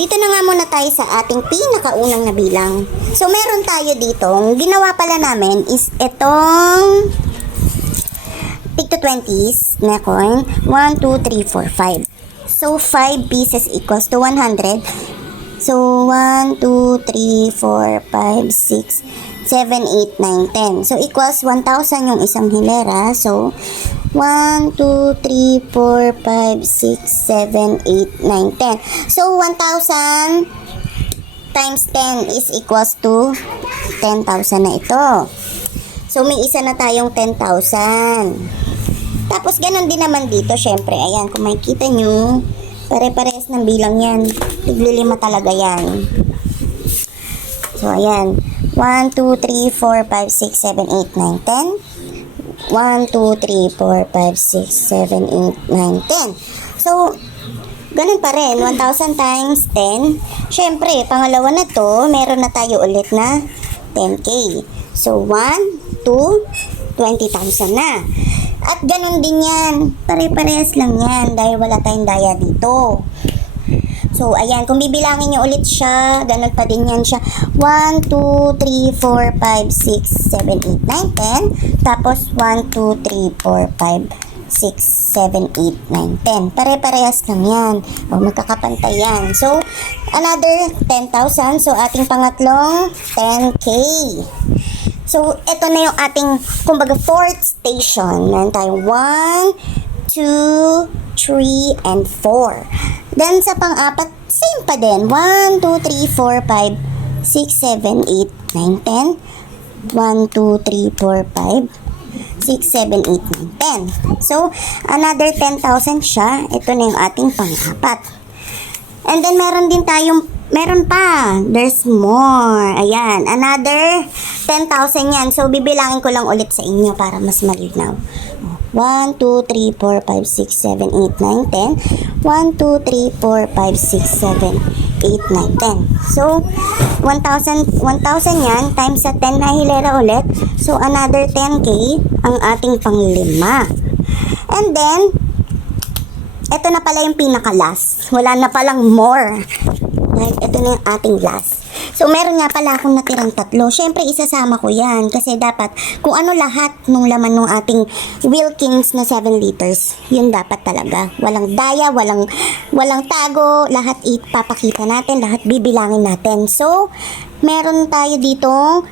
Dito na nga muna tayo sa ating pinakaunang na bilang. So, meron tayo ditong, ginawa pala namin is itong tig to 20s na coin. 1, 2, 3, 4, 5. So, 5 pieces equals to 100. So, 1, 2, 3, 4, 5, 6, 7, 8, 9, 10. So, equals 1,000 yung isang hilera. So, 1, 2, 3, 4, 5, 6, 7, 8, 9, 10. So, 1,000 times 10 is equals to 10,000 na ito. So, may isa na tayong 10,000. Tapos, ganun din naman dito. Syempre, ayan, kung makikita nyo, pare-parehas ng bilang yan. Tiglilima talaga yan. So, ayan. 1, 2, 3, 4, 5, 6, 7, 8, 9, 10. 1, 2, 3, 4, 5, 6, 7, 8, 9, 10. So, ganun pa rin. 1,000 times 10. Syempre, pangalawa na to, meron na tayo ulit na 10K. So, 1, 2, 20,000 na. At ganun din yan. Pare-parehas lang yan dahil wala tayong daya dito. So, ayan. Kung bibilangin nyo ulit siya, ganun pa din yan siya. 1, 2, 3, 4, 5, 6, 7, 8, 9, 10. Tapos, 1, 2, 3, 4, 5, 6, 7, 8, 9, 10. Pare-parehas lang yan. O, magkakapantay yan. So, another 10,000. So, ating pangatlong 10K. So, ito na yung ating, kumbaga, fourth station. Meron tayong 1, 2, 3, and 4. Then, sa pang-apat, same pa din. 1, 2, 3, 4, 5, 6, 7, 8, 9, 10. 1, 2, 3, 4, 5, 6, 7, 8, 9, 10. So, another 10,000 siya. Ito na yung ating pang-apat. And then, meron pa. There's more. Ayan. Another 10,000 yan. So, bibilangin ko lang ulit sa inyo para mas malinaw. 1, 2, 3, 4, 5, 6, 7, 8, 9, 10. 1, 2, 3, 4, 5, 6, 7, 8, 9, 10. So, 1,000 yan times sa 10 na hilera ulit. So, another 10K ang ating panglima. And then, ito na pala yung pinaka-last. Wala na palang more. Dahil ito na yung ating last. So, meron nga pala akong natirang 3. Siyempre, isasama ko yan. Kasi dapat, kung ano lahat nung laman ng ating Wilkins na 7 liters, yun dapat talaga. Walang daya, walang tago, lahat ipapakita natin, lahat bibilangin natin. So, meron tayo ditong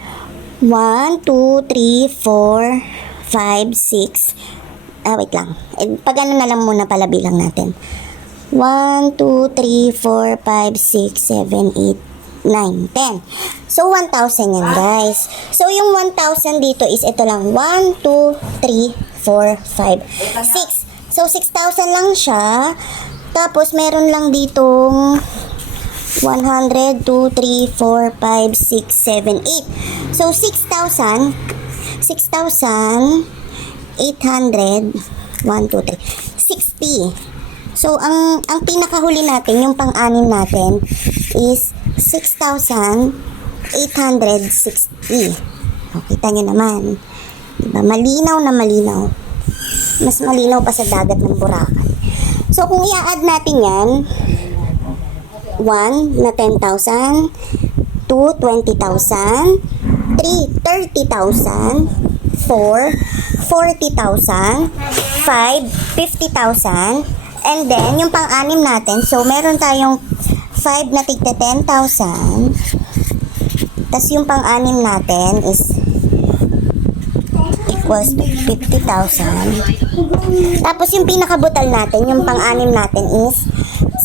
1, 2, 3, 4, 5, 6. Wait lang. Pag ano na lang muna pala bilang natin. 1, 2, 3, 4, 5, 6, 7, 8, 9, 10. So, 1,000 yan, guys. So, yung 1,000 dito is ito lang. 1, 2, 3, 4, 5, 6. So, 6,000 lang siya. Tapos, meron lang ditong 100, 2, 3, 4, 5, 6, 7, 8. So, 6,000, 800, 1, 2, 3, 60. So, ang pinakahuli natin, yung pang-anim natin, is 6,860. O, kita nyo naman. Diba? Malinaw na malinaw. Mas malinaw pa sa dagat ng Boracay. So, kung i-add natin yan, 1 na 10,000, 2, 20,000, 3, 30,000, 4, 40,000, 5, 50,000, and then, yung pang-anim natin, so, meron tayong 5 na tigta 10,000, tas yung pang-anim natin is equals to 50,000. Tapos, yung pinakabutal natin, yung pang-anim natin is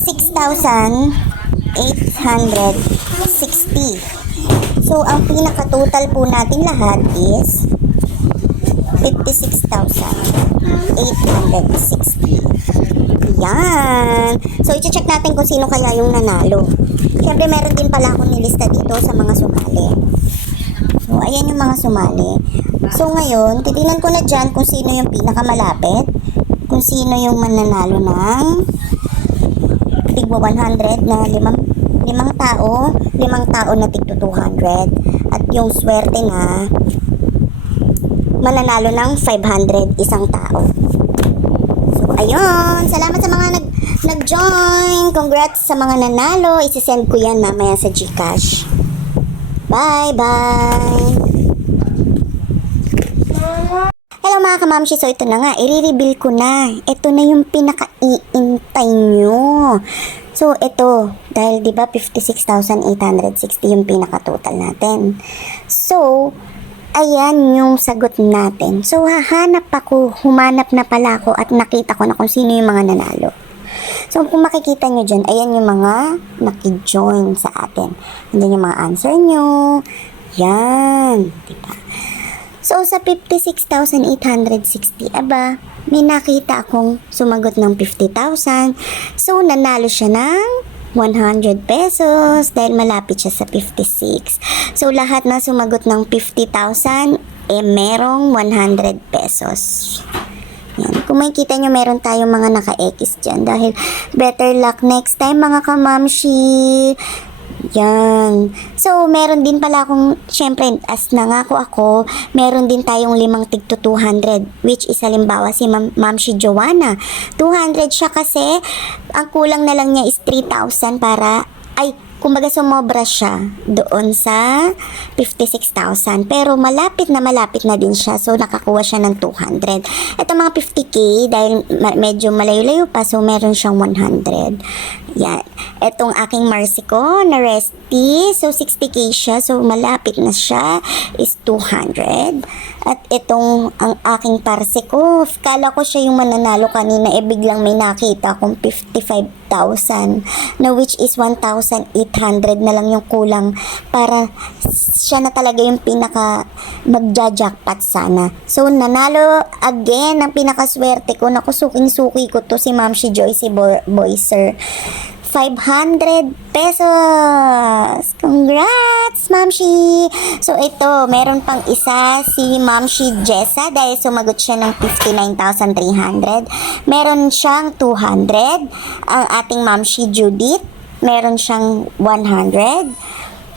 6,860. So, ang pinaka-total po natin lahat is 56,860. Yan. So, i-check natin kung sino kaya yung nanalo. Siyempre, meron din pala akong nilista dito sa mga sumali. So, ayan yung mga sumali. So, ngayon, titignan ko na dyan kung sino yung pinakamalapit. Kung sino yung mananalo ng tigwa 100 na limang tao na tigto 200. At yung swerte na mananalo ng 500 isang tao. So, ayun. Salamat sa mga nag-join. Congrats sa mga nanalo. Isisend ko yan mamaya sa GCash. Bye-bye! Hello mga kamamshi, so ito na nga, i-reveal ko na. Ito na yung pinaka-iintay nyo. So ito, dahil diba 56,860 yung pinaka-total natin. So, ayan yung sagot natin. So humanap na pala ako at nakita ko na kung sino yung mga nanalo. So kung makikita nyo dyan, ayan yung mga naki-join sa atin. Andyan yung mga answer nyo. Yan, diba? So, sa 56,860, aba, may nakita akong sumagot ng 50,000. So, nanalo siya ng 100 pesos dahil malapit siya sa 56. So, lahat na sumagot ng 50,000, merong 100 pesos. Yan. Kung makikita nyo, meron tayong mga naka-X dyan dahil better luck next time, mga kamamshi. Yan. So, meron din pala akong, syempre, as nangako ako, meron din tayong 5 tig to 200, which is halimbawa si Ma'am si Joanna. 200 siya kasi, ang kulang na lang niya is 3,000 para, kumbaga sumobra siya doon sa 56,000. Pero malapit na din siya. So, nakakuha siya ng 200. Ito mga 50k, dahil medyo malayo-layo pa, so meron siyang 100. Yan. Itong aking Marcy ko, na Resty, so 60k siya. So, malapit na siya, is 200. At itong, ang aking Parse ko, kala ko siya yung mananalo kanina, biglang may nakita akong 55,000, na which is 1,800 na lang yung kulang para siya na talaga yung pinaka magja-jackpot sana. So, nanalo again ang pinakaswerte ko. Naku, suking-suki ko to si Ma'am si Joyce Boyser. 500 pesos! Congrats, Mamshi! So, ito, meron pang isa si Mamshi Jessa dahil sumagot siya ng 59,300. Meron siyang 200. Ang ating Mamshi Judith, meron siyang 100.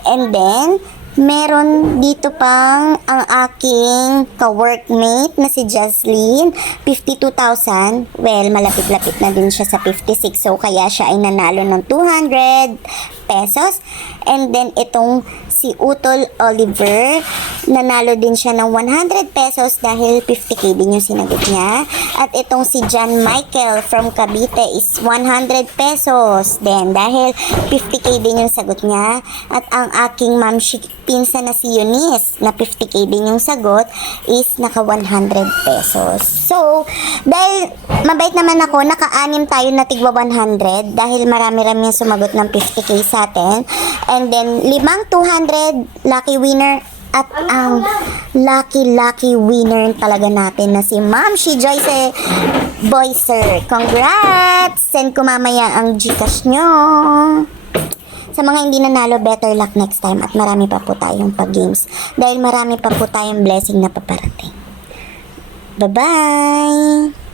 And then, meron dito pang ang aking ka-workmate na si Jaslyn, 52,000. Well, malapit-lapit na din siya sa 56. So, kaya siya ay nanalo ng 200 pesos. And then, itong si Utol Oliver, nanalo din siya ng 100 pesos dahil 50k din yung sinagot niya. At itong si John Michael from Cavite is 100 pesos din dahil 50k din yung sagot niya. At ang aking pinsan na si Eunice na 50k din yung sagot is naka 100 pesos. So, dahil mabait naman ako, naka-anim tayo na tigwa 100 dahil marami-rami yung sumagot ng 50k sa atin. And then, 5 200 lucky winner at ang lucky winner talaga natin na si Ma'am si Joyce Boyser. Congrats! Send ko mamaya ang GCash nyo. Sa mga hindi nanalo, better luck next time at marami pa po tayong pag-games dahil marami pa po tayong blessing na paparating. Bye-bye!